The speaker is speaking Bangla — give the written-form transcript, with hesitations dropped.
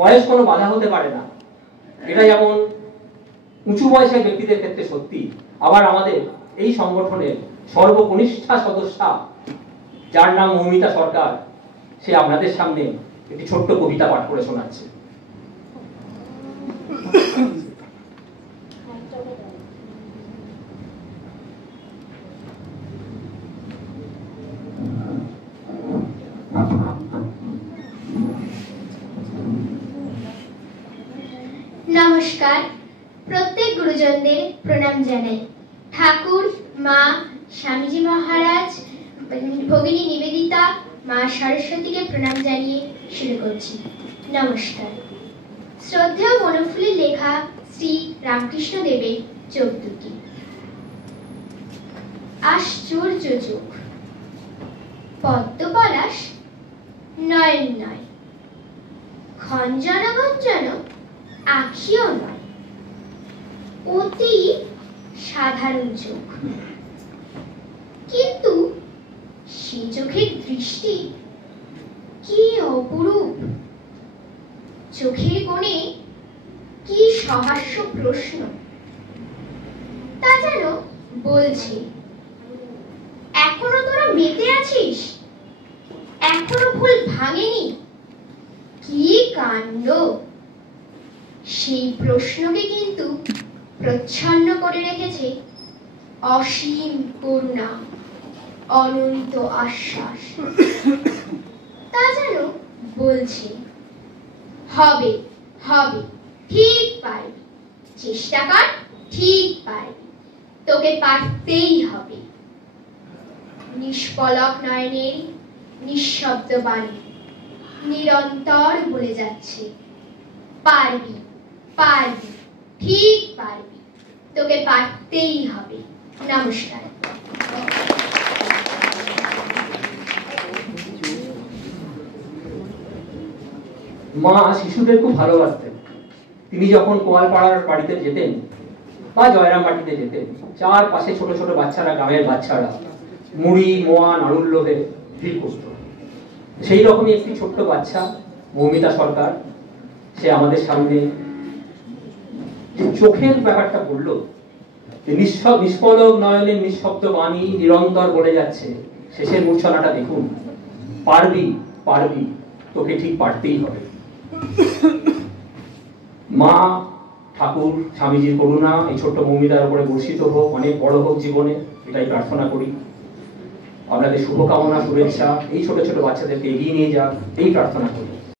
বয়স কোনো বাধা হতে পারে না। এটা যেমন উঁচু বয়সের ব্যক্তিদের ক্ষেত্রে সত্যি, আবার আমাদের এই সংগঠনের সর্বকনিষ্ঠা সদস্যা যার নাম মৌমিতা সরকার, সে আপনাদের সামনে একটি ছোট্ট কবিতা পাঠ করে শোনাচ্ছে। নমস্কার। প্রত্যেক গুরুজনদের প্রণাম জানাই। ঠাকুর, মা, স্বামীজি মহারাজ, ভগিনী নিবেদিতা, মা সরস্বতীকে প্রণাম জানিয়ে শুরু করছি। নমস্কার। শ্রদ্ধেয় বনফুলের লেখা শ্রী রামকৃষ্ণ দেবের চোখ দুটি। আশ্চর্য চোখ, পদ্মপলাশ নয়ন নয়, খঞ্জন গঞ্জন আখিও নয়, অতি সাধারণ চোখ, কিন্তু সে চোখের দৃষ্টি কি অপরূপ। চোখের কোণে কি সহাস্য প্রশ্ন, তা যেন বলছে, এখনো তোরা মেতে আছিস, এখনো ফুল ভাঙেনি, কি কাণ্ড। সেই প্রশ্নকে কিন্তু প্রচ্ছন্ন করে রেখেছে অসীম করুণা, অনন্ত আশ্বাস। তা যেন বলছে, হবে হবে, ঠিক পারবি, চেষ্টা কর, ঠিক পারবি, তোকে পারতেই হবে। নিষ্পলক নয়নের নিঃশব্দ বাণী নিরন্তর বলে যাচ্ছে, পারবি পারবি, ঠিক পারবি, তোকে পারতেই হবে। নমস্কার। মা শিশুদের খুব ভালোবাসতেন। তিনি যখন কোয়ালপাড়ার বাড়িতে যেতেন বা জয়রাম বাটিতে যেতেন, চারপাশে ছোট ছোট বাচ্চারা, গ্রামের বাচ্চারা মুড়ি, মোয়া, নাড়ুর লোভে ভিড় করত। সেই রকমই একটি ছোট্ট বাচ্চা মৌমিতা সরকার, সে আমাদের সামনে চোখের ব্যাপারটা বললো, যে নিষ্পলক নয়নের নিঃশব্দ বাণী নিরন্তর বলে যাচ্ছে। শেষের মূর্ছনাটা দেখুন, পারবি পারবি, তোকে ঠিক পারতেই হবে। মা, ঠাকুর, স্বামীজির করুণা এই ছোট্ট মৌমিতার উপরে বর্ষিত হোক, অনেক বড় হোক জীবনে, এটাই প্রার্থনা করি। আপনাদের শুভকামনা, শুভেচ্ছা এই ছোট ছোট বাচ্চাদেরকে এগিয়ে নিয়ে যাক, এই প্রার্থনা করি।